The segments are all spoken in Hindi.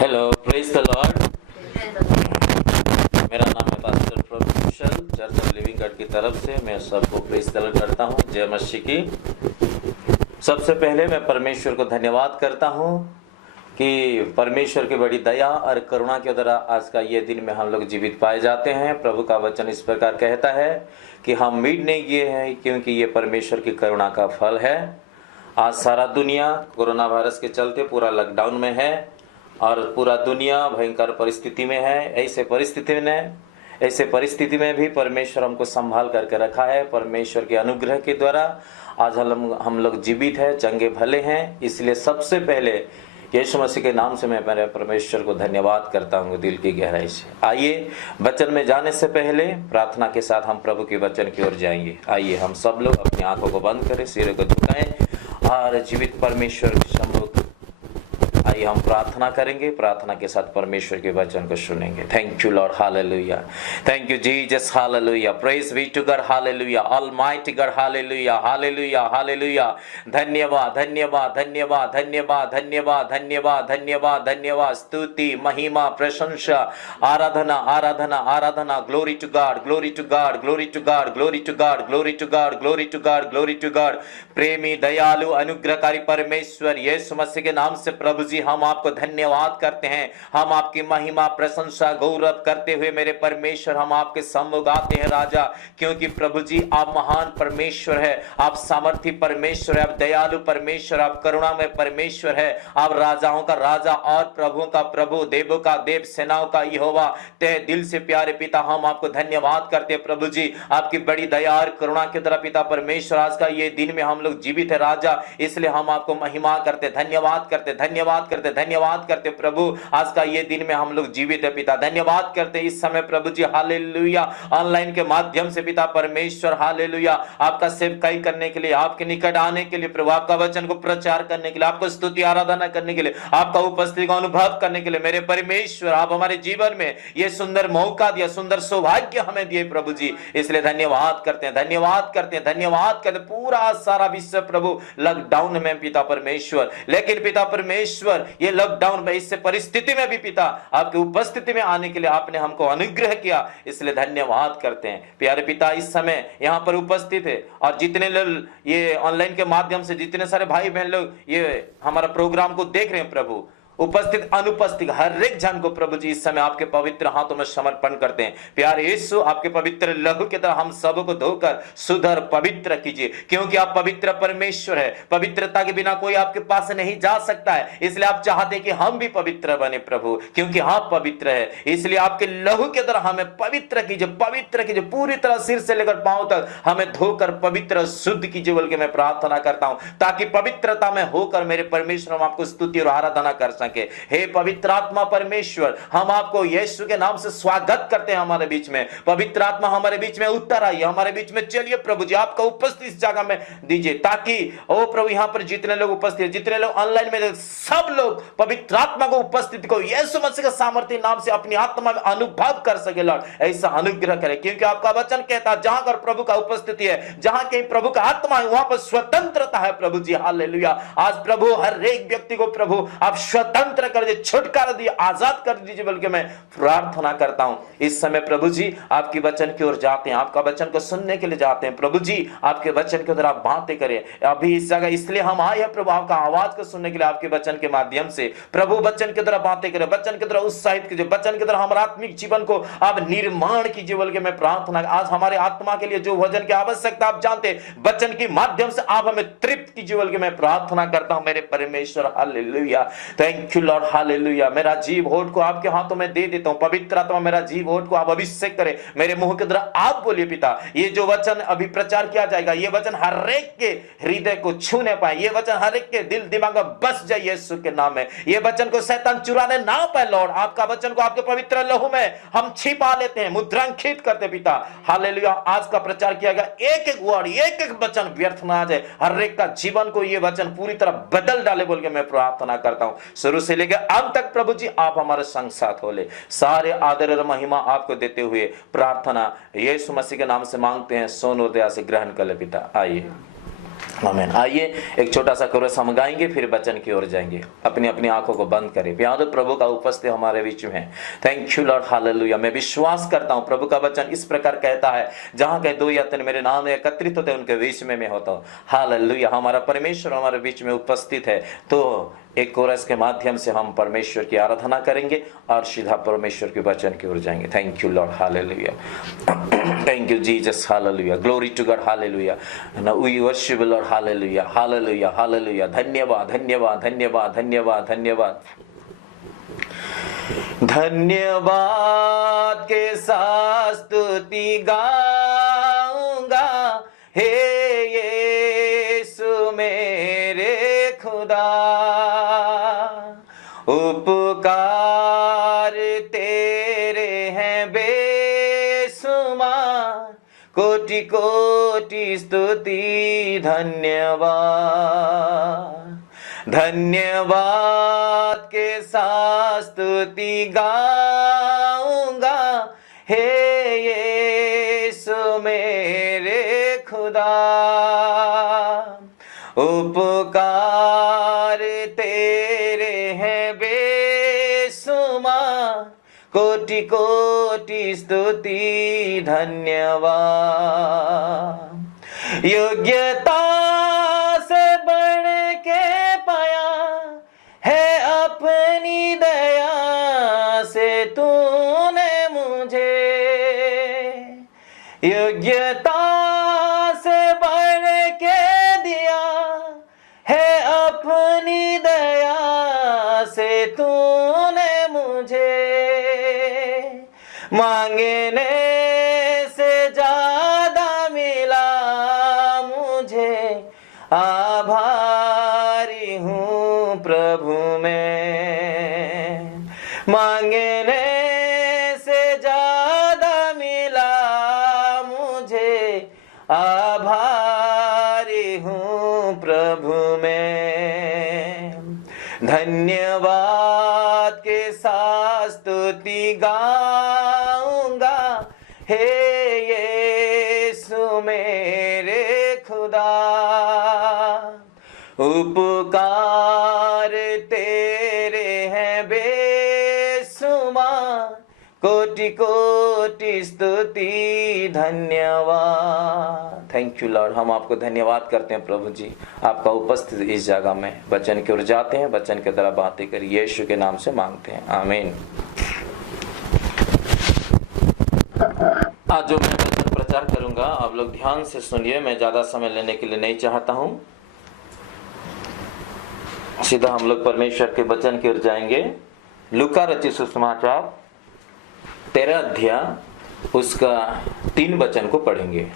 Hello, praise the Lord. मेरा नाम है pastor Prabhu Kusal, church of living God की तरफ से मैं सबको प्रेज द लॉर्ड करता हूँ। जय मसीह की। सबसे पहले मैं परमेश्वर को धन्यवाद करता हूँ कि परमेश्वर की बड़ी दया और करुणा के द्वारा आज का ये दिन में हम लोग जीवित पाए जाते हैं। प्रभु का वचन इस प्रकार कहता है कि हम मिट नहीं गए हैं, क्योंकि ये परमेश्वर की करुणा का फल है। आज सारा दुनिया कोरोना वायरस के चलते पूरा लॉकडाउन में है और पूरा दुनिया भयंकर परिस्थिति में है। ऐसे परिस्थिति में भी परमेश्वर हमको संभाल करके रखा है। परमेश्वर के अनुग्रह के द्वारा आज हम लोग जीवित हैं, चंगे भले हैं। इसलिए सबसे पहले यीशु मसीह के नाम से मैं मेरे परमेश्वर को धन्यवाद करता हूँ दिल की गहराई से। आइए, वचन में जाने से पहले प्रार्थना के साथ हम प्रभु के वचन की ओर जाएंगे। आइए हम सब लोग अपनी आंखों को बंद करें, सिरों को झुकाएं और जीवित परमेश्वर के सम्मुख आइए हम प्रार्थना करेंगे। प्रार्थना के साथ परमेश्वर के वचन को सुनेंगे। Thank you Lord, hallelujah. Thank you Jesus, hallelujah. Praise be to God, hallelujah. Almighty God, hallelujah, hallelujah, hallelujah. धन्यवाद, धन्यवाद, धन्यवाद, धन्यवाद, धन्यवाद, धन्यवाद, धन्यवाद, धन्यवाद। स्तुति, महिमा, प्रशंसा, आराधना, आराधना, आराधना। Glory to God, glory to God, glory to God, glory to God, glory to God, glory to God, glory to God. प्रेमी, दयालु, अनुग्रहकारी परमेश्वर यीशु मसीह के नाम से प्रभु जी हम आपको धन्यवाद करते हैं। हम आपकी महिमा, प्रशंसा, गौरव करते हुए मेरे परमेश्वर हम आपके सम्मुख आते हैं राजा, क्योंकि प्रभु जी आप महान परमेश्वर है, आप सामर्थी परमेश्वर है, आप दयालु परमेश्वर, आप करुणामय परमेश्वर है, आप राजाओं का राजा और प्रभुओं का प्रभु, देवों का देव, सेनाओं का यहोवा। तहे दिल से प्यारे पिता हम आपको धन्यवाद करते हैं प्रभु जी, आपकी बड़ी दया और करुणा की तरह पिता परमेश्वर आज का ये दिन में हम लोग जीवित है राजा, इसलिए हम आपको महिमा करते, धन्यवाद करते, धन्यवाद करते, धन्यवाद करते प्रभु। आज का ये दिन में हम लोग जीवित है पिता, धन्यवाद करते इस समय प्रभु जी, हालेलुया। ऑनलाइन के माध्यम से पिता परमेश्वर हालेलुया आपका सेवकाई करने के लिए, आपके निकट आने के लिए प्रभु, आपका वचन को प्रचार करने के लिए, आपको स्तुति आराधना करने के लिए, आपका उपस्थिति का अनुभव करने के लिए मेरे परमेश्वर आप हमारे जीवन में ये सुंदर मौका दिया, सुंदर सौभाग्य हमें दिए प्रभु जी, इसलिए धन्यवाद करते हैं, धन्यवाद करते हैं, धन्यवाद करते। पूरा सारा विश्व प्रभु लॉकडाउन में पिता परमेश्वर, लेकिन पिता परमेश्वर ये लॉकडाउन में इससे परिस्थिति में भी पिता आपकी उपस्थिति में आने के लिए आपने हमको अनुग्रह किया, इसलिए धन्यवाद करते हैं प्यारे पिता। इस समय यहाँ पर उपस्थित है और जितने लोग ये ऑनलाइन के माध्यम से जितने सारे भाई बहन लोग ये हमारा प्रोग्राम को देख रहे हैं प्रभु, उपस्थित अनुपस्थित हर एक जन को प्रभु जी इस समय आपके पवित्र हाथों में समर्पण करते हैं। प्यारे यीशु आपके पवित्र लहू की तरह हम सबको धोकर सुधर पवित्र कीजिए, क्योंकि आप पवित्र परमेश्वर है, पवित्रता के बिना कोई आपके पास नहीं जा सकता है, इसलिए आप चाहते कि हम भी पवित्र बने प्रभु, क्योंकि आप पवित्र है, इसलिए आपके लहू की तरह हमें पवित्र कीजिए, पवित्र कीजिए, पूरी तरह सिर से लेकर पांव तक हमें धोकर पवित्र शुद्ध कीजिए बोल के मैं प्रार्थना करता हूं, ताकि पवित्रता में होकर मेरे परमेश्वर हम आपको स्तुति और आराधना कर सके। हे पवित्र आत्मा परमेश्वर हम आपको यीशु के नाम से स्वागत करते हैं हमारे बीच में। पवित्र आत्मा हमारे बीच में उतर आइए, हमारे बीच में चलिए प्रभु जी, आपका उपस्थिति इस जगह में दीजिए, ताकि ओ प्रभु यहाँ पर जितने लोग उपस्थित हैं, जितने लोग ऑनलाइन में, सब लोग पवित्र आत्मा को उपस्थिति को यीशु मसीह के सामर्थ्य नाम से अपनी आत्मा में अनुभव कर सके। लॉर्ड ऐसा अनुग्रह करे, क्योंकि आपका वचन कहता है जहां पर प्रभु का उपस्थिति है, जहां कहीं प्रभु का आत्मा है वहां पर स्वतंत्रता है प्रभु जी, हालेलुया। आज प्रभु हर एक व्यक्ति को प्रभु आप स्वतंत्र कर दीजिए, छुटकारा दिए, आजाद कर दीजिए बल्कि मैं प्रार्थना करता हूं। इस समय प्रभु जी आपके वचन की ओर जाते हैं, आपका वचन को सुनने के लिए जाते हैं प्रभु जी, आपके वचन के द्वारा बातें करें अभी इस जगह, इसलिए हम आए हैं प्रभु आपका आवाज को सुनने के लिए, आपके वचन के माध्यम से प्रभु वचन के द्वारा बातें करें, वचन के द्वारा उत्साहित कीजिए, वचन के द्वारा हमारे आत्मिक जीवन को आप निर्माण कीजिए बोल के मैं प्रार्थना। आज हमारे आत्मा के लिए जो भोजन की आवश्यकता आप जानते हैं, वचन के माध्यम से आप हमें तृप्त कीजिए बोल के मैं प्रार्थना करता हूं मेरे परमेश्वर, hallelujah. Thank you Lord, hallelujah. मेरा जीव होठ को आपके हाथों में दे देता हूं, पवित्र आत्मा मेरा जीव होठ को आप अभिषेक करें, मेरे मुंह के द्वारा आप बोलिए पिता, ये जो वचन अभी प्रचार किया जाएगा ये वचन हर एक के हृदय को छूने पाए, ये वचन हर एक के दिल दिमाग में बस जाए यीशु के नाम में, ये वचन को शैतान चुराने ना पाए लॉर्ड, आपका वचन को आपके पवित्र लहू में हम छिपा लेते हैं, मुद्रांकित करते पिता, हालेलुया। आज का प्रचार किया गया एक एक वर्ड, एक एक वचन व्यर्थ ना जाए, हर एक का जीवन को ये वचन पूरी तरह बदल डाले बोल के मैं प्रार्थना करता हूं। शुरू से लेकर अंत तक प्रभु जी आप हमारे संग साथ हो ले, सारे आदर और महिमा आपको देते हुए प्रार्थना यीशु मसीह के नाम से मांगते हैं, सोनो दया से ग्रहण कर ले पिता। आइए आमीन। आइए एक छोटा सा कोरस हम गाएंगे, फिर वचन की ओर जाएंगे। अपनी अपनी आंखों को बंद करें। प्यारे प्रभु का उपस्थिति हमारे बीच में है। Thank you Lord, hallelujah. मैं विश्वास करता हूं प्रभु का वचन इस प्रकार कहता है, जहां कहीं 2 या 3 मेरे नाम में एकत्रित होते हैं उनके बीच में मैं होता हूं। हालेलुया। हमारा परमेश्वर हमारे बीच में उपस्थित है। तो एक कोरस के माध्यम से हम परमेश्वर की आराधना करेंगे और सीधा परमेश्वर के वचन की ओर जाएंगे। Thank you Lord, hallelujah. Thank you Jesus, hallelujah. Glory to God, hallelujah. We worship Lord, hallelujah, hallelujah, hallelujah. धन्यवाद, धन्यवाद, धन्यवाद, धन्यवाद, धन्यवाद। धन्यवाद के साथ स्तुति गाऊंगा, हे यीशु मेरे खुदा। उपकार तेरे हैं बेशुमार, कोटि कोटि स्तुति धन्यवाद। धन्यवाद के साथ स्तुति गाऊंगा, हे यीशु मेरे खुदा। उपकार तेरे हैं बेशुमार, कोटि कोटि स्तुति धन्यवाद। योग्यता से बढ़ के पाया है अपनी दया से तूने मुझे। योग्यता से बढ़ के दिया है अपनी दया से तूने मुझे। मांगने से ज्यादा मिला मुझे, आभारी हूँ प्रभु मैं। मांगने से ज्यादा मिला मुझे, आभारी हूँ प्रभु मैं। धन्यवाद के साथ स्तुति गाऊंगा, हे यीशु मेरे खुदा। उपकार तेरे हैं बेशुमार, कोटि कोटि स्तुति धन्यवाद। Thank you Lord. हम आपको धन्यवाद करते हैं प्रभु जी, आपका उपस्थित इस जगह में। वचन की ओर जाते हैं, वचन के द्वारा बातें कर यीशु के नाम से मांगते हैं, आमीन। आज जो मैं वचन प्रचार करूंगा आप लोग ध्यान से सुनिए। मैं ज्यादा समय लेने के लिए नहीं चाहता हूं। सीधा हम लोग परमेश्वर के वचन की ओर जाएंगे। लूका रचित सुसमाचार 13 अध्याय उसका 3 वचन को पढ़ेंगे।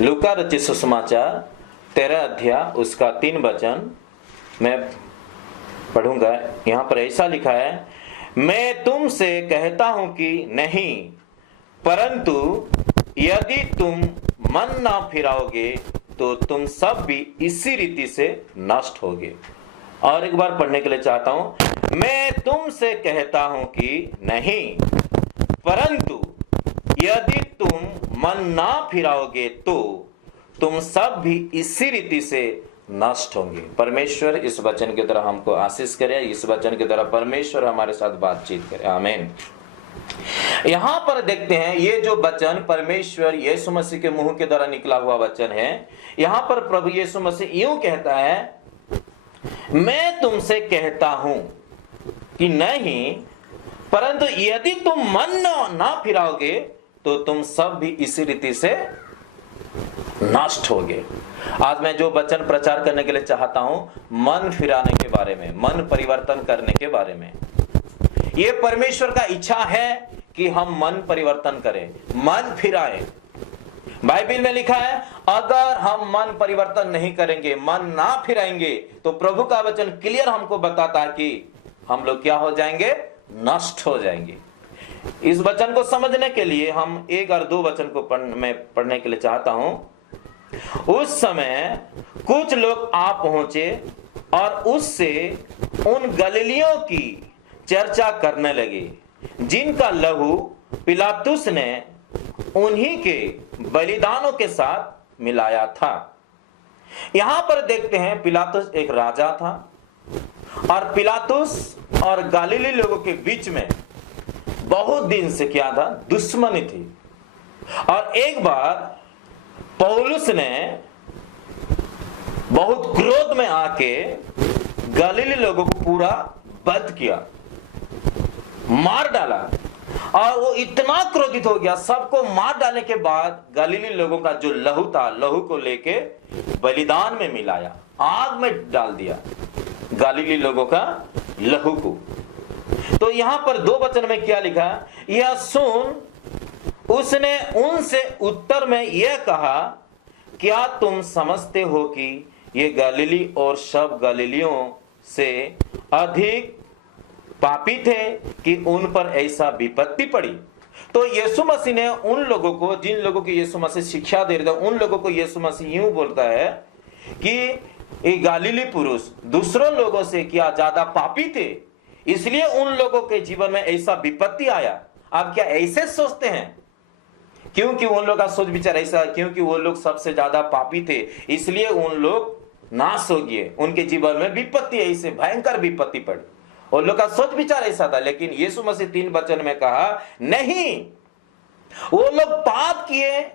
लूका रचित सुसमाचार 13 अध्याय उसका 3 वचन मैं पढ़ूंगा। यहां पर ऐसा लिखा है, मैं तुमसे कहता हूं कि नहीं, परंतु यदि तुम मन ना फिराओगे तो तुम सब भी इसी रीति से नष्ट होगे। और एक बार पढ़ने के लिए चाहता हूं, मैं तुमसे कहता हूं कि नहीं, परंतु यदि तुम मन ना फिराओगे तो तुम सब भी इसी रीति से नष्ट होंगे। परमेश्वर इस वचन के द्वारा हमको आशीष करे, इस वचन के द्वारा परमेश्वर हमारे साथ बातचीत करे, आमीन। यहां पर देखते हैं ये जो वचन परमेश्वर यीशु मसीह के मुंह के द्वारा निकला हुआ वचन है। यहां पर प्रभु यीशु मसीह यूं कहता है, मैं तुमसे कहता हूं कि नहीं, परंतु यदि तुम मन ना फिराओगे तो तुम सब भी इसी रीति से नष्ट होगे। आज मैं जो वचन प्रचार करने के लिए चाहता हूं, मन फिराने के बारे में, मन परिवर्तन करने के बारे में। ये परमेश्वर का इच्छा है कि हम मन परिवर्तन करें, मन फिराएं। बाइबल में लिखा है, अगर हम मन परिवर्तन नहीं करेंगे, मन ना फिराएंगे, तो प्रभु का वचन क्लियर हमको बताता है कि हम लोग क्या हो जाएंगे, नष्ट हो जाएंगे। इस वचन को समझने के लिए हम 1 और 2 वचन को पढ़ने के लिए चाहता हूं। उस समय कुछ लोग आ पहुंचे और उससे उन गलीलियों की चर्चा करने लगे, जिनका लहू पिलातुस ने उन्हीं के बलिदानों के साथ मिलाया था। यहां पर देखते हैं पिलातुस एक राजा था और पिलातुस और गलीली लोगों के बीच में बहुत दिन से क्या था, दुश्मनी थी। और एक बार पौलुस ने बहुत क्रोध में आके गलीली लोगों को पूरा वध किया, मार डाला। और वो इतना क्रोधित हो गया, सबको मार डालने के बाद गलीली लोगों का जो लहू था, लहू को लेके बलिदान में मिलाया, आग में डाल दिया गलीली लोगों का लहू को। तो यहां पर 2 वचन में क्या लिखा, यह सुन उसने उनसे उत्तर में यह कहा, क्या तुम समझते हो कि ये गलीली और सब गलीलियों से अधिक पापी थे कि उन पर ऐसा विपत्ति पड़ी। तो यीशु मसीह ने उन लोगों को, जिन लोगों को यीशु मसीह शिक्षा दे रहे थे, उन लोगों को यीशु मसीह यूं बोलता है कि ये गलीली पुरुष दूसरों लोगों से क्या ज्यादा पापी थे, इसलिए उन लोगों के जीवन में ऐसा विपत्ति आया। आप क्या ऐसे सोचते हैं? क्योंकि उन लोगों का सोच विचार ऐसा, क्योंकि वो लोग सबसे ज्यादा पापी थे इसलिए उन लोग नाश हो गए, उनके जीवन में विपत्ति, ऐसे भयंकर विपत्ति पड़ी। उन लोग का सोच विचार ऐसा था। लेकिन यीशु मसीह 3 वचन में कहा, नहीं, वो लोग पाप किए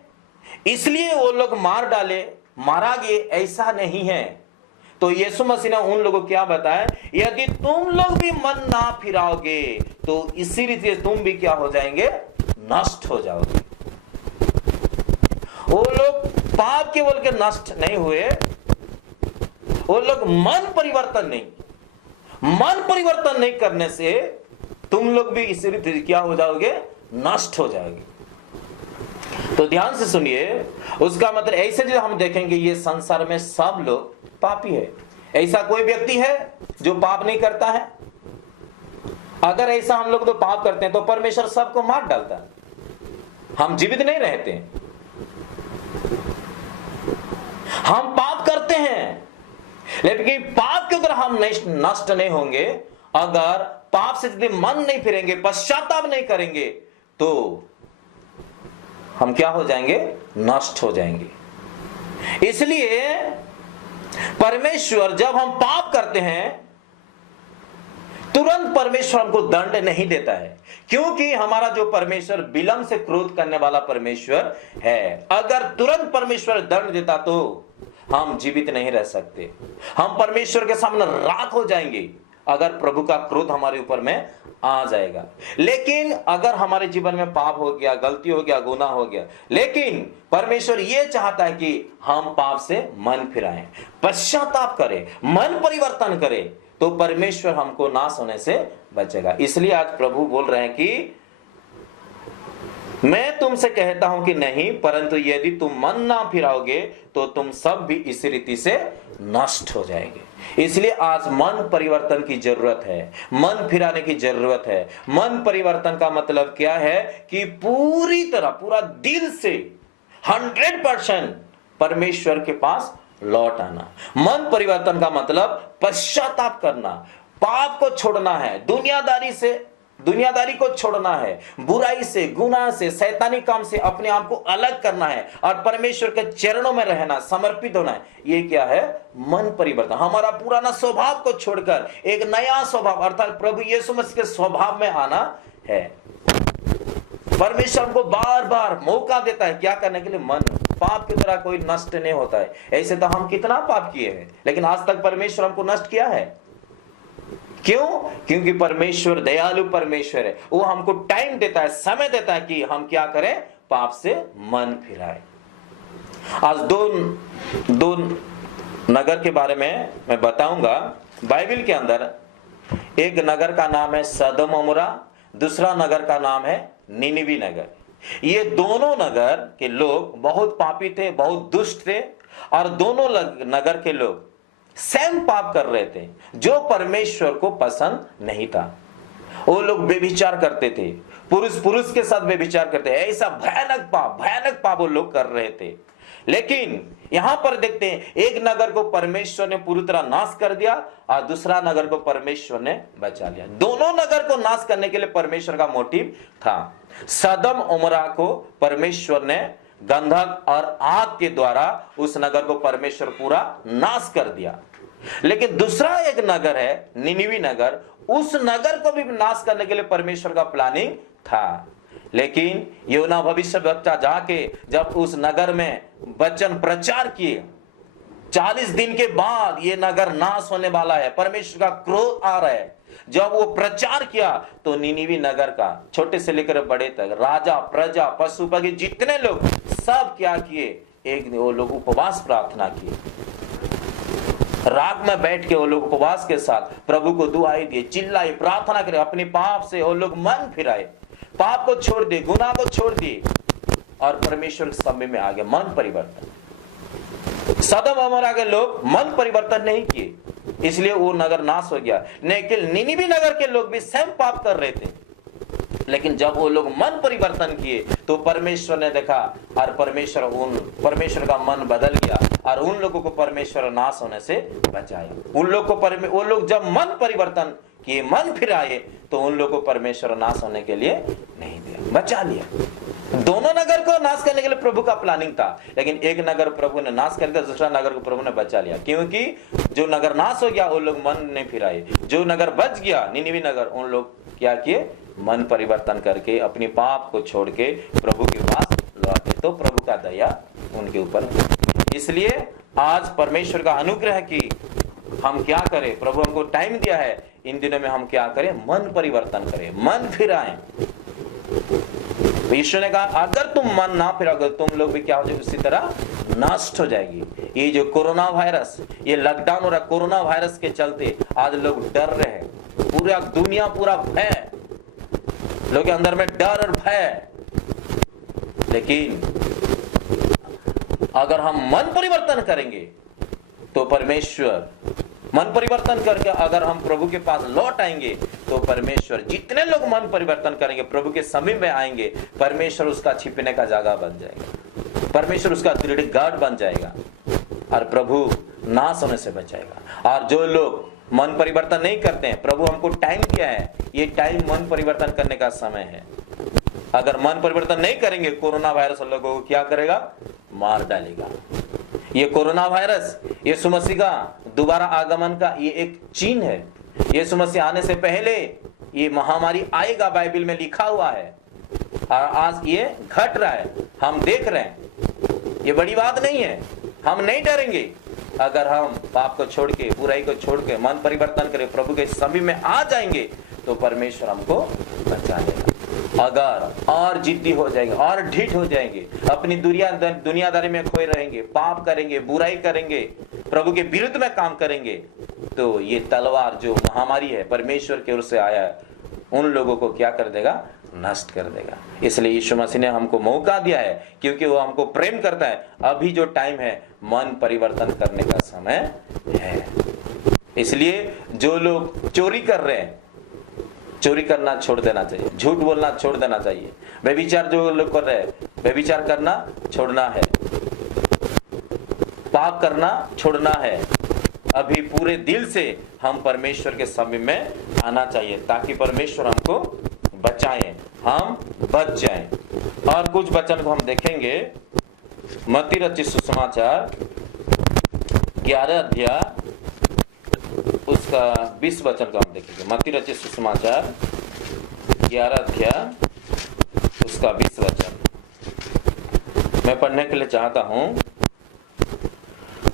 इसलिए वो लोग मारा गए, ऐसा नहीं है। तो यीशु मसीह ने उन लोगों को क्या बताया, यदि तुम लोग भी मन ना फिराओगे तो इसी रीति तुम भी क्या हो जाएंगे, नष्ट हो जाओगे। वो लोग पाप के बोल के नष्ट नहीं हुए, वो लोग मन परिवर्तन नहीं करने से तुम लोग भी इसी रीति क्या हो जाओगे, नष्ट हो जाओगे। तो ध्यान से सुनिए, उसका मतलब ऐसे जो हम देखेंगे ये संसार में सब लोग पापी है। ऐसा कोई व्यक्ति है जो पाप नहीं करता है? अगर ऐसा हम लोग तो पाप करते हैं तो परमेश्वर सबको मार डालता है, हम जीवित नहीं रहते। हम पाप करते हैं लेकिन पाप के उधर हम नष्ट नहीं होंगे। अगर पाप से यदि मन नहीं फिरेंगे, पश्चाताप नहीं करेंगे तो हम क्या हो जाएंगे, नष्ट हो जाएंगे। इसलिए परमेश्वर जब हम पाप करते हैं तुरंत परमेश्वर हमको दंड नहीं देता है, क्योंकि हमारा जो परमेश्वर विलंब से क्रोध करने वाला परमेश्वर है। अगर तुरंत परमेश्वर दंड देता तो हम जीवित नहीं रह सकते, हम परमेश्वर के सामने राख हो जाएंगे अगर प्रभु का क्रोध हमारे ऊपर में आ जाएगा। लेकिन अगर हमारे जीवन में पाप हो गया, गलती हो गया, गुनाह हो गया, लेकिन परमेश्वर ये चाहता है कि हम पाप से मन फिराएं, पश्चाताप करें, मन परिवर्तन करें, तो परमेश्वर हमको नाश होने से बचेगा। इसलिए आज प्रभु बोल रहे हैं कि मैं तुमसे कहता हूं कि नहीं, परंतु यदि तुम मन ना फिराओगे तो तुम सब भी इस रीति से नष्ट हो जाएंगे। इसलिए आज मन परिवर्तन की जरूरत है, मन फिराने की जरूरत है। मन परिवर्तन का मतलब क्या है कि पूरी तरह, पूरा दिल से 100% परमेश्वर के पास लौट आना। मन परिवर्तन का मतलब पश्चाताप करना, पाप को छोड़ना है, दुनियादारी को छोड़ना है, बुराई से, गुनाह से, शैतानी काम से अपने आप को अलग करना है और परमेश्वर के चरणों में रहना, समर्पित होना है। ये क्या है, मन परिवर्तन। हमारा पुराना स्वभाव को छोड़कर एक नया स्वभाव अर्थात प्रभु यीशु मसीह के स्वभाव में आना है। परमेश्वर हमको बार बार मौका देता है क्या करने के लिए, मन। पाप की तरह कोई नष्ट नहीं होता है। ऐसे तो हम कितना पाप किए हैं, लेकिन आज तक परमेश्वर हमको नष्ट किया है। क्यों? क्योंकि परमेश्वर दयालु परमेश्वर है, वो हमको टाइम देता है, समय देता है कि हम क्या करें, पाप से मन फिराए। आज दो नगर के बारे में मैं बताऊंगा। बाइबल के अंदर एक नगर का नाम है सदोम अमोरा, दूसरा नगर का नाम है निनिवी नगर। ये दोनों नगर के लोग बहुत पापी थे, बहुत दुष्ट थे, और दोनों नगर के लोग सेम पाप कर रहे थे जो परमेश्वर को पसंद नहीं था। वो लोग व्यभिचार करते थे, पुरुष के साथ व्यभिचार करते, ऐसा भयानक पाप वो लोग कर रहे थे। लेकिन यहां पर देखते हैं एक नगर को परमेश्वर ने पूरी तरह नाश कर दिया और दूसरा नगर को परमेश्वर ने बचा लिया। दोनों नगर को नाश करने के लिए परमेश्वर का मोटिव था। सदम उमरा को परमेश्वर ने गंधक और आग के द्वारा उस नगर को परमेश्वर पूरा नाश कर दिया। लेकिन दूसरा एक नगर है निनिवी नगर, उस नगर को भी नाश करने के लिए परमेश्वर का प्लानिंग था। लेकिन योना भविष्यवक्ता जाके जब उस नगर में वचन प्रचार किए, 40 दिन के बाद ये नगर नाश होने वाला है, परमेश्वर का क्रोध आ रहा है, जब वो प्रचार किया तो निनिवी नगर का छोटे से लेकर बड़े तक राजा, प्रजा, पशु पक्षी जितने लोग सब क्या किए, एक वो लोग उपवास प्रार्थना किए। रात में बैठ के वो लोग उपवास के साथ प्रभु को दुआई दिए, चिल्लाए, प्रार्थना करे, अपने पाप से वो लोग मन फिराए, पाप को छोड़ दिए, गुनाह को छोड़ दिए और परमेश्वर के समय में आ गए मन परिवर्तन। सदम अमोरा के लोग मन परिवर्तन नहीं किए, इसलिए वो नगर नाश हो गया। लेकिन निनिवी नगर के लोग भी सेम पाप कर रहे थे, लेकिन जब वो लोग मन परिवर्तन किए तो परमेश्वर ने देखा और परमेश्वर का मन बदल गया और उन लोगों को परमेश्वर नाश होने से बचाया। वो लोग जब मन परिवर्तन किए, मन फिराए, तो उन लोगों को परमेश्वर नाश होने के लिए नहीं दिया, बचा लिया। दोनों नगर को नाश करने के लिए प्रभु का प्लानिंग था, लेकिन एक नगर प्रभु ने नाश कर दिया, दूसरा नगर को प्रभु ने बचा लिया। क्योंकि जो नगर नाश हो गया वो लोग मन नहीं फिराए, जो नगर बच गया निनिवी नगर, उन लोग क्या किए, मन परिवर्तन करके अपनी पाप को छोड़ के प्रभु के पास लौटे, तो प्रभु का दया उनके ऊपर। इसलिए आज परमेश्वर का अनुग्रह कि हम क्या करें, प्रभु हमको टाइम दिया है, इन दिनों में हम क्या करें, मन परिवर्तन करें, मन फिराएं। ईश्वर ने कहा अगर तुम मन ना फिराओगे तुम लोग भी क्या हो जाएगी, उसी तरह नष्ट हो जाएगी। ये जो कोरोना वायरस, ये लॉकडाउन हो रहा, कोरोना वायरस के चलते आज लोग डर रहे हैं, पूरा दुनिया पूरा भय, लोगों के अंदर में डर और भय। लेकिन अगर हम मन परिवर्तन करेंगे तो परमेश्वर, मन परिवर्तन करके अगर हम प्रभु के पास लौट आएंगे तो परमेश्वर, जितने लोग मन परिवर्तन करेंगे प्रभु के समीप में आएंगे, परमेश्वर उसका छिपने का जगह बन जाएगा, परमेश्वर उसका दृढ़ गढ़ बन जाएगा और प्रभु नाश होने से बचाएगा। और जो लोग मन परिवर्तन नहीं करते हैं, प्रभु हमको टाइम दिया है, ये टाइम मन परिवर्तन करने का समय है। अगर मन परिवर्तन नहीं करेंगे, कोरोना वायरस लोगों को क्या करेगा, मार डालेगा। ये कोरोना वायरस यीशु मसीह का दोबारा आगमन का ये एक चिन्ह है। यीशु मसीह आने से पहले ये महामारी आएगा, बाइबल में लिखा हुआ है, और आज ये घट रहा है, हम देख रहे हैं। ये बड़ी बात नहीं है, हम नहीं डरेंगे। अगर हम पाप को छोड़ के, बुराई को छोड़ के मन परिवर्तन करें, प्रभु के समीप में आ जाएंगे तो परमेश्वर हमको बचा लेगा। अगर और जिद्दी हो जाएंगे और ढीठ हो जाएंगे, अपनी दुनियादारी में खोए रहेंगे, पाप करेंगे, बुराई करेंगे, प्रभु के विरुद्ध में काम करेंगे, तो ये तलवार जो महामारी है परमेश्वर की ओर से आया है, उन लोगों को क्या कर देगा, नष्ट कर देगा। इसलिए यीशु मसीह ने हमको मौका दिया है, क्योंकि वो हमको प्रेम करता है। अभी जो टाइम है मन परिवर्तन करने का समय है। इसलिए जो लोग चोरी कर रहे हैं, चोरी करना छोड़ देना चाहिए, झूठ बोलना छोड़ देना चाहिए, व्यभिचार जो लोग कर रहे हैं व्यभिचार करना छोड़ना है, पाप करना छोड़ना है। अभी पूरे दिल से हम परमेश्वर के समीप में आना चाहिए, ताकि परमेश्वर हमको बचाएं, हम बच जाएं। और कुछ वचन को हम देखेंगे, मत्ती रचित सुसमाचार 11 अध्याय उसका 20 वचन को हम देखेंगे। मत्ती रचित सुसमाचार 11 अध्याय उसका 20 वचन मैं पढ़ने के लिए चाहता हूं।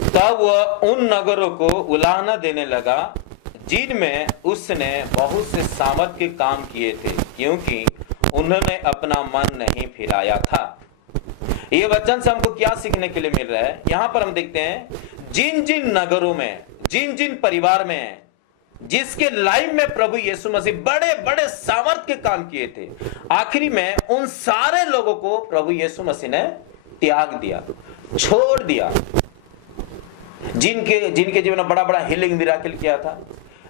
तब वह उन नगरों को उलाहना देने लगा जिनमें उसने बहुत से सामर्थ के काम किए थे, क्योंकि उन्होंने अपना मन नहीं फिराया था। ये वचन से हमको क्या सीखने के लिए मिल रहा है? यहाँ पर हम देखते हैं जिन जिन नगरों में, जिन जिन परिवार में, जिसके लाइफ में प्रभु यीशु मसीह बड़े बड़े सामर्थ के काम किए थे, आखिरी में उन सारे लोगों को प्रभु यीशु मसीह ने त्याग दिया, छोड़ दिया। जिनके जीवन में बड़ा बड़ा हीलिंग मिराकिल किया था,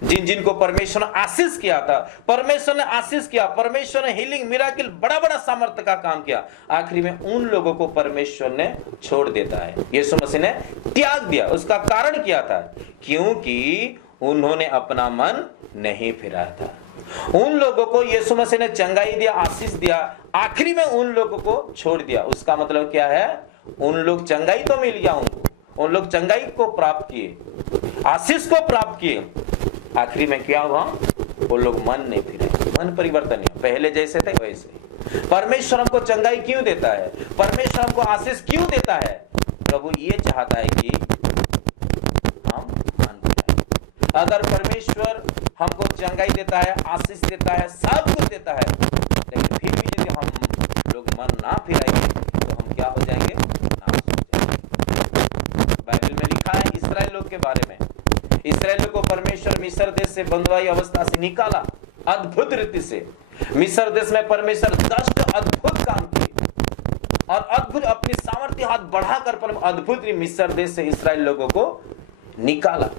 जिनको परमेश्वर ने आशीष किया था, परमेश्वर ने आशीष किया, परमेश्वर ने हीलिंग मिराकिल बड़ा बड़ा सामर्थ्य का काम किया, आखिरी में उन लोगों को परमेश्वर ने छोड़ देता है, यीशु मसीह ने त्याग दिया। उसका कारण क्या था? क्योंकि उन्होंने अपना मन नहीं फिराया था। उन लोगों को यीशु मसीह ने चंगाई दिया, आशीष दिया, आखिरी में उन लोगों को छोड़ दिया। उसका मतलब क्या है? उन लोग चंगाई तो मिल गया उनको, उन लोग चंगाई को प्राप्त किए, आशीष को प्राप्त किए, आखिरी में क्या हुआ? वो लोग मन नहीं फिरे, मन परिवर्तन नहीं, पहले जैसे थे वैसे। परमेश्वर हमको चंगाई क्यों देता है? परमेश्वर हमको आशीष क्यों देता है? प्रभु ये चाहता है कि हम मन फिराएं। अगर परमेश्वर हमको चंगाई देता है, आशीष देता है, सब कुछ देता है, लेकिन फिर भी यदि हम लोग मन ना फिराएंगे तो हम क्या हो जाएंगे? नाश हो जाएंगे। बाइबल में लिखा है इस्राएल लोग के बारे में, इस्राएल को परमेश्वर मिस्र देश से बंधुआई अवस्था से निकाला, अद्भुत रीति से। मिस्र देश में परमेश्वर 10 अद्भुत काम किए और अद्भुत अपनी सामर्थ्य हाथ बढ़ाकर अद्भुत मिस्र देश से इस्राएल लोगों को निकाला।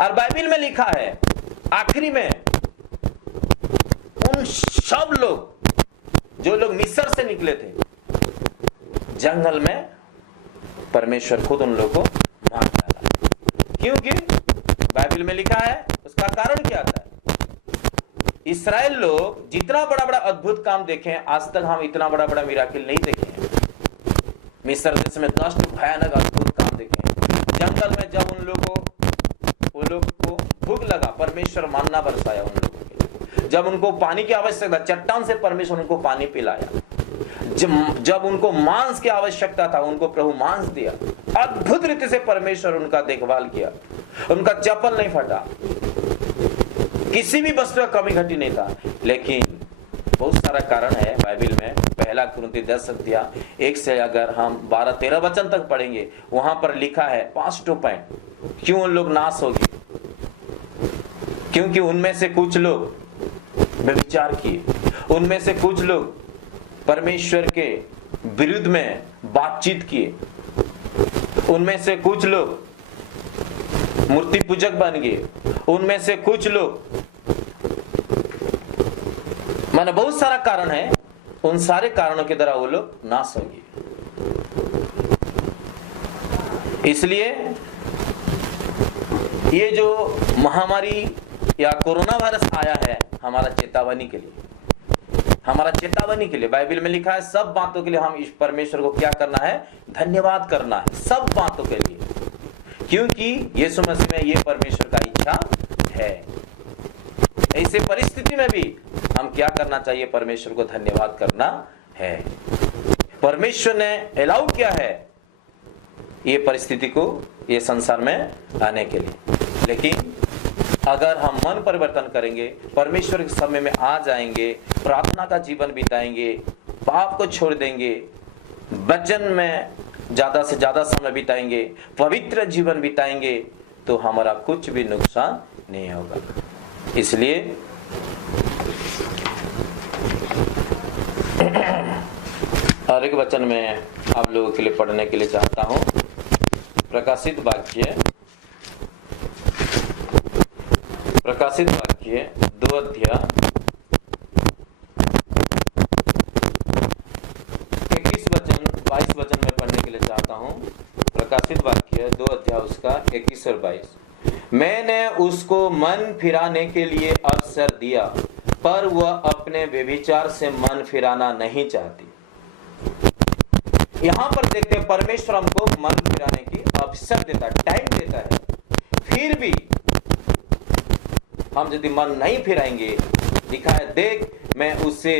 और बाइबल में लिखा है आखिरी में उन सब लोग जो लोग मिस्र से निकले थे, जंगल में परमेश्वर खुद उन लोगों को मार डाला। क्योंकि बाइबल में लिखा है, उसका कारण क्या था? इस्राएल लोग जितना बड़ा बड़ा अद्भुत काम देखे, आज तक हम इतना बड़ा बड़ा मिराकिल नहीं देखे हैं। मिस्र देश में 10 भयानक अद्भुत काम देखे हैं। जंगल में जब उन लोगों को भूख लगा, परमेश्वर मन्ना बरसाया उन लोगों के। जब उनको पानी की आवश्यकता, चट्टान से परमेश्वर उनको पानी पिलाया। जब उनको मांस की आवश्यकता था, उनको प्रभु मांस दिया। अद्भुत रीति से परमेश्वर उनका देखभाल किया, उनका चप्पल नहीं फटा, किसी भी वस्तु का कमी घटी नहीं था। लेकिन बहुत सारा कारण है बाइबल में। पहला कुरिन्थी 10:1 से अगर हम 12-13 वचन तक पढ़ेंगे, वहां पर लिखा है 5 पॉइंट क्यों उन लोग नाश होगी। क्योंकि उनमें से कुछ लोग व्यभिचार किए, उनमें से कुछ लोग परमेश्वर के विरुद्ध में बातचीत किए, उनमें से कुछ लोग मूर्ति पूजक बन गए, उनमें से कुछ लोग, माने बहुत सारा कारण है। उन सारे कारणों के द्वारा वो लोग नाश हो गए। इसलिए ये जो महामारी या कोरोना वायरस आया है, हमारा चेतावनी के लिए, हमारा चेतावनी के लिए। बाइबल में लिखा है सब बातों के लिए हम इस परमेश्वर को क्या करना है? धन्यवाद करना है, सब बातों के लिए। क्योंकि यीशु मसीह में ये परमेश्वर का इच्छा है। ऐसे परिस्थिति में भी हम क्या करना चाहिए? परमेश्वर को धन्यवाद करना है। परमेश्वर ने अलाउ किया है ये परिस्थिति को, ये संसार में आने के लिए। लेकिन अगर हम मन परिवर्तन करेंगे, परमेश्वर के समय में आ जाएंगे, प्रार्थना का जीवन बिताएंगे, पाप को छोड़ देंगे, वचन में ज्यादा से ज्यादा समय बिताएंगे, पवित्र जीवन बिताएंगे, तो हमारा कुछ भी नुकसान नहीं होगा। इसलिए और एक वचन में आप लोगों के लिए पढ़ने के लिए चाहता हूं। प्रकाशित वाक्य 2 अध्याय 21 वचन 22 वचन में पढ़ने के लिए चाहता हूं। प्रकाशित वाक्य 2 अध्याय उसका 21 और 22। मैंने उसको मन फिराने के लिए अवसर दिया, पर वह अपने व्यभिचार से मन फिराना नहीं चाहती। यहां पर देखते हैं परमेश्वर हमको मन फिराने की अवसर देता है, टाइम देता है। फिर भी हम यदि मन नहीं फिराएंगे, लिखा है देख मैं उसे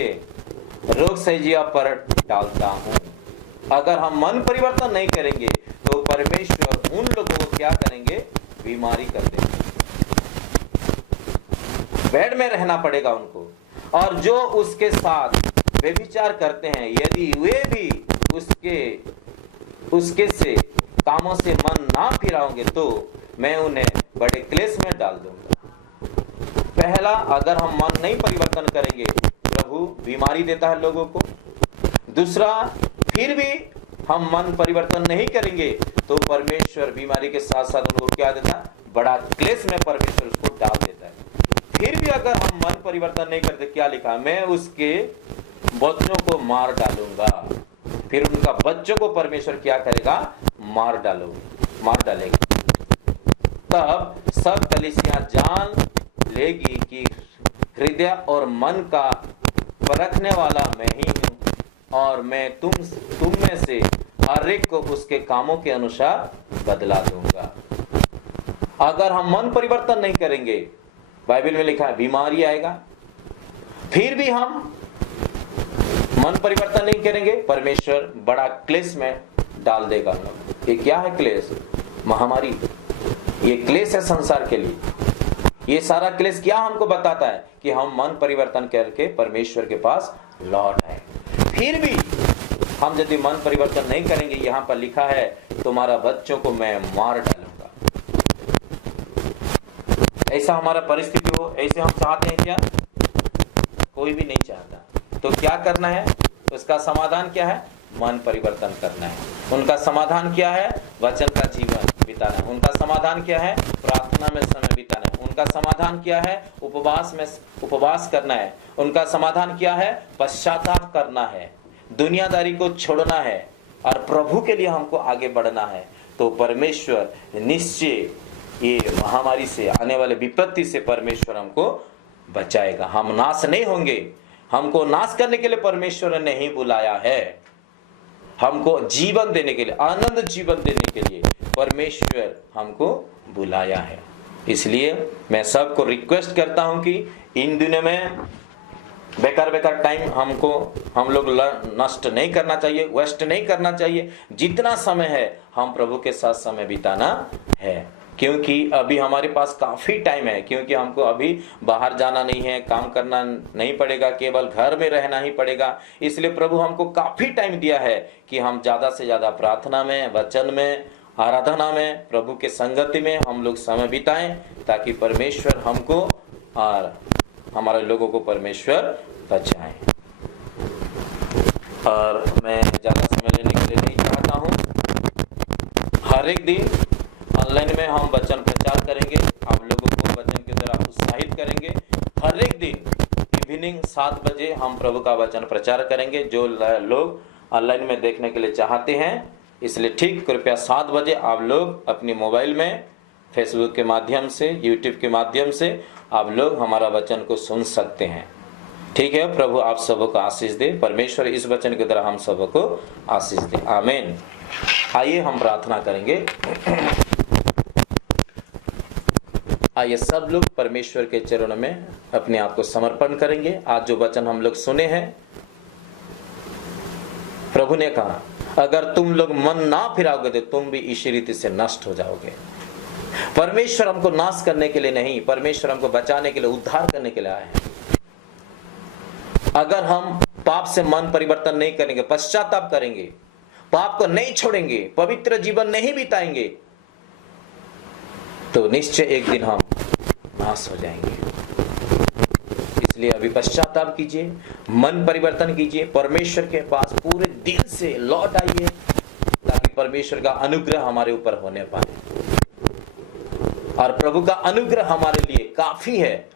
रोग सैजिया पर डालता हूं। अगर हम मन परिवर्तन नहीं करेंगे तो परमेश्वर उन लोगों को क्या करेंगे? बीमारी कर देंगे, बेड में रहना पड़ेगा उनको। और जो उसके साथ व्यभिचार करते हैं, यदि वे भी उसके से कामों से मन ना फिराओगे तो मैं उन्हें बड़े क्लेश में डाल दूंगा। पहला, अगर हम मन नहीं परिवर्तन करेंगे, प्रभु बीमारी देता है लोगों को। दूसरा, फिर भी हम मन परिवर्तन नहीं करेंगे तो परमेश्वर बीमारी के साथ साथ उनको क्या देता है? बड़ा क्लेश में परमेश्वर उसको डाल देता है। फिर भी अगर हम मन परिवर्तन नहीं करते, क्या लिखा? मैं उसके बच्चों को मार डालूंगा। फिर उनका बच्चों को परमेश्वर क्या करेगा? मार डालेगा। तब सब कलीसियां जान लेगी कि हृदय और मन का परखने वाला मैं ही हूँ, और मैं तुम में से हर एक को उसके कामों के अनुसार बदला दूंगा। अगर हम मन परिवर्तन नहीं करेंगे, बाइबल में लिखा है बीमारी आएगा, फिर भी हम मन परिवर्तन नहीं करेंगे, परमेश्वर बड़ा क्लेश में डाल देगा। ये क्या है क्लेश? महामारी। ये क्लेश है संसार के लिए। ये सारा क्लेश क्या हमको बताता है? कि हम मन परिवर्तन करके परमेश्वर के पास लौट आए। फिर भी हम यदि मन परिवर्तन नहीं करेंगे, यहां पर लिखा है तुम्हारा बच्चों को मैं मार डालूंगा। ऐसा हमारा परिस्थिति हो, ऐसे हम चाहते हैं क्या? कोई भी नहीं चाहता। तो क्या करना है? उसका समाधान क्या है? मन परिवर्तन करना है। उनका समाधान क्या है? वचन का जीवन बिताना है। उनका समाधान क्या है? प्रार्थना में समय बिताना है। उनका समाधान क्या है? उपवास करना है। उनका समाधान क्या है? पश्चाताप करना है, दुनियादारी को छोड़ना है और प्रभु के लिए हमको आगे बढ़ना है। तो परमेश्वर निश्चय ये महामारी से, आने वाले विपत्ति से परमेश्वर हमको बचाएगा। हम नाश नहीं होंगे। हमको नाश करने के लिए परमेश्वर ने नहीं बुलाया है, हमको जीवन देने के लिए, आनंद जीवन देने के लिए परमेश्वर हमको बुलाया है। इसलिए मैं सबको रिक्वेस्ट करता हूं कि इन दिनों में बेकार टाइम हम लोग नष्ट नहीं करना चाहिए, वेस्ट नहीं करना चाहिए। जितना समय है हम प्रभु के साथ समय बिताना है, क्योंकि अभी हमारे पास काफी टाइम है। क्योंकि हमको अभी बाहर जाना नहीं है, काम करना नहीं पड़ेगा, केवल घर में रहना ही पड़ेगा। इसलिए प्रभु हमको काफी टाइम दिया है कि हम ज्यादा से ज्यादा प्रार्थना में, वचन में, आराधना में, प्रभु के संगति में हम लोग समय बिताएं, ताकि परमेश्वर हमको और हमारे लोगों को परमेश्वर बचाए। और मैं ज्यादा समय लेने के लिए नहीं चाहता हूँ। हर एक दिन ऑनलाइन में हम वचन प्रचार करेंगे, आप लोगों को वचन के द्वारा उत्साहित करेंगे। हर एक दिन इवनिंग 7 बजे हम प्रभु का वचन प्रचार करेंगे। जो लोग ऑनलाइन में देखने के लिए चाहते हैं, इसलिए ठीक कृपया 7 बजे आप लोग अपनी मोबाइल में फेसबुक के माध्यम से, यूट्यूब के माध्यम से आप लोग हमारा वचन को सुन सकते हैं। ठीक है। प्रभु आप सबको आशीष दे। परमेश्वर इस वचन के द्वारा हम सबको आशीष दे। आमीन। आइए हम प्रार्थना करेंगे। आइए सब लोग परमेश्वर के चरणों में अपने आप को समर्पण करेंगे। आज जो वचन हम लोग सुने हैं, प्रभु ने कहा अगर तुम लोग मन ना फिराओगे तो तुम भी इसी रीति से नष्ट हो जाओगे। परमेश्वर हमको नाश करने के लिए नहीं, परमेश्वर हमको बचाने के लिए, उद्धार करने के लिए आए हैं। अगर हम पाप से मन परिवर्तन नहीं करेंगे, पश्चाताप करेंगे, पाप को नहीं छोड़ेंगे, पवित्र जीवन नहीं बिताएंगे, तो निश्चय एक दिन हम नाश हो जाएंगे। इसलिए अभी पश्चाताप कीजिए, मन परिवर्तन कीजिए, परमेश्वर के पास पूरे दिल से लौट आइए, ताकि परमेश्वर का अनुग्रह हमारे ऊपर होने पाए। और प्रभु का अनुग्रह हमारे लिए काफी है।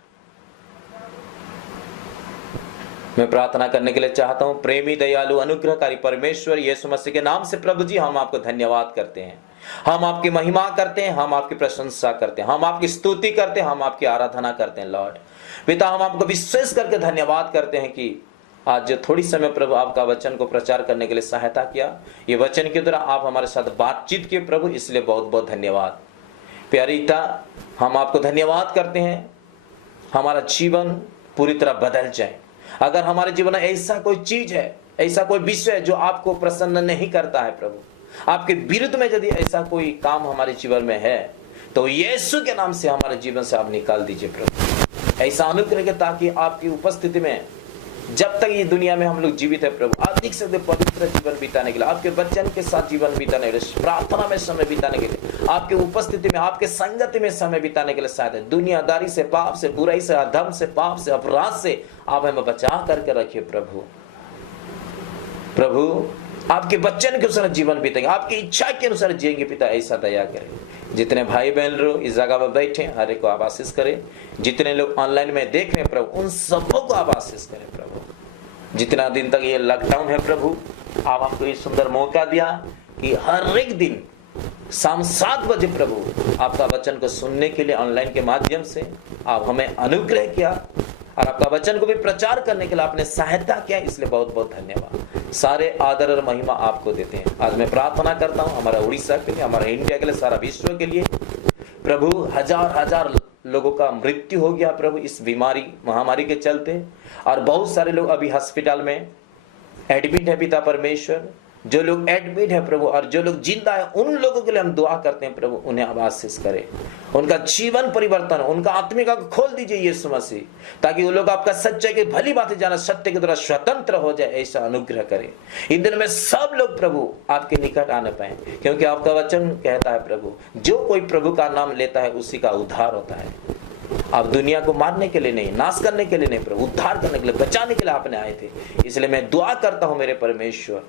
मैं प्रार्थना करने के लिए चाहता हूं। प्रेमी, दयालु, अनुग्रहकारी परमेश्वर यीशु मसीह के नाम से प्रभु जी हम आपको धन्यवाद करते हैं, हम आपकी महिमा करते हैं, हम आपकी प्रशंसा करते हैं, हम आपकी स्तुति करते हैं, हम आपकी आराधना करते हैं। लॉर्ड पिता, हम आपको विशेष करके धन्यवाद करते हैं कि आज जो थोड़ी समय प्रभु आपका वचन को प्रचार करने के लिए सहायता किया, ये वचन के द्वारा आप हमारे साथ बातचीत किए प्रभु, इसलिए बहुत बहुत धन्यवाद। प्यारी पिता, हम आपको धन्यवाद करते हैं, हमारा जीवन पूरी तरह बदल जाए। अगर हमारे जीवन में ऐसा कोई चीज है, ऐसा कोई विषय है जो आपको प्रसन्न नहीं करता है प्रभु, आपके विरुद्ध में यदि ऐसा कोई काम हमारे जीवन में है, तो यीशु के नाम से हमारे जीवन से आप निकाल दीजिए प्रभु। ऐसा अनुग्रह के, ताकि आपकी उपस्थिति में जब तक ये दुनिया में हम लोग जीवित है प्रभु, अधिक से अधिक पवित्र जीवन बिताने के लिए, आपके वचन के साथ जीवन बिताने के लिए, प्रार्थना में समय बिताने के लिए, आपके उपस्थिति में, आपके संगति में समय बिताने के लिए, शायद दुनियादारी से, पाप से, बुराई से, अधर्म से, पाप से, अपराध से आप हमें बचा करके रखिए प्रभु। प्रभु आपके वचन के अनुसार जीवन बीतेंगे, आपकी इच्छा के अनुसार जिएंगे पिता, ऐसा दया करें। जितने भाई बहन लोग इस जगह पर बैठे, हर एक को आप आशीष करें। जितने लोग ऑनलाइन में देख रहे हैं प्रभु, उन सबों को आप आशीष करें प्रभु। जितना दिन तक ये लॉकडाउन है प्रभु, आप हमको ये सुंदर मौका दिया कि हर एक दिन शाम 7 बजे प्रभु आपका वचन को सुनने के लिए ऑनलाइन के माध्यम से आप हमें अनुग्रह किया। और आपका वचन को भी प्रचार करने के लिए आपने सहायता किया, इसलिए बहुत बहुत धन्यवाद। सारे आदर और महिमा आपको देते हैं। आज मैं प्रार्थना करता हूँ हमारा उड़ीसा के लिए, हमारा इंडिया के लिए, सारा विश्व के लिए। प्रभु हजार हजार लोगों का मृत्यु हो गया प्रभु इस बीमारी महामारी के चलते, और बहुत सारे लोग अभी हॉस्पिटल में एडमिट है पिता परमेश्वर। जो लोग एडमिट है प्रभु और जो लोग जिंदा है, उन लोगों के लिए हम दुआ करते हैं प्रभु, उन्हें आप आशीष करें, उनका जीवन परिवर्तन, उनका आत्मिक आंख खोल दीजिए यीशु मसीह, ताकि वो लोग आपका सच्चाई की भली बातें जाना, सत्य के द्वारा स्वतंत्र हो जाए, ऐसा अनुग्रह करें। इन दिनों में सब लोग प्रभु आपके निकट आने पाए, क्योंकि आपका वचन कहता है प्रभु, जो कोई प्रभु का नाम लेता है उसी का उद्धार होता है। आप दुनिया को मारने के लिए नहीं, नाश करने के लिए नहीं प्रभु, उद्धार करने के लिए, बचाने के लिए आपने आए थे। इसलिए मैं दुआ करता हूं मेरे परमेश्वर,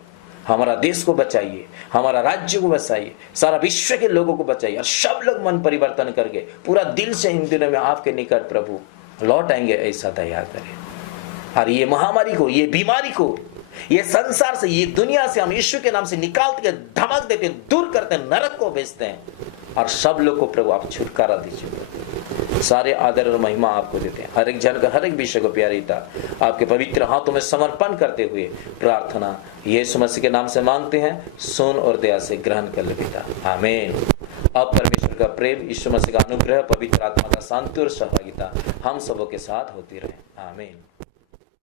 हमारा देश को बचाइए, हमारा राज्य को बचाइए, सारा विश्व के लोगों को बचाइए, और सब लोग मन परिवर्तन करके पूरा दिल से इन दिनों में आपके निकट प्रभु लौट आएंगे, ऐसा दया करें। और ये महामारी को, ये बीमारी को, ये संसार से, ये दुनिया से हम यीशु के नाम से निकालते, धमक देते, दूर करते, नरक को भेजते हैं, और सब लोग को प्रभु आप छुटकारा दीजिए। सारे आदर और महिमा आपको देते हैं। हर एक जन का, हर एक विषय को प्यारीता आपके पवित्र हाथों में समर्पण करते हुए प्रार्थना यीशु मसीह के नाम से मांगते हैं, सुन और दया से ग्रहण कर ले पिता, आमीन। अब परमेश्वर का प्रेम, यीशु मसीह का अनुग्रह, पवित्र आत्मा का शांति और सहभागिता हम सबों के साथ होती रहे, आमीन।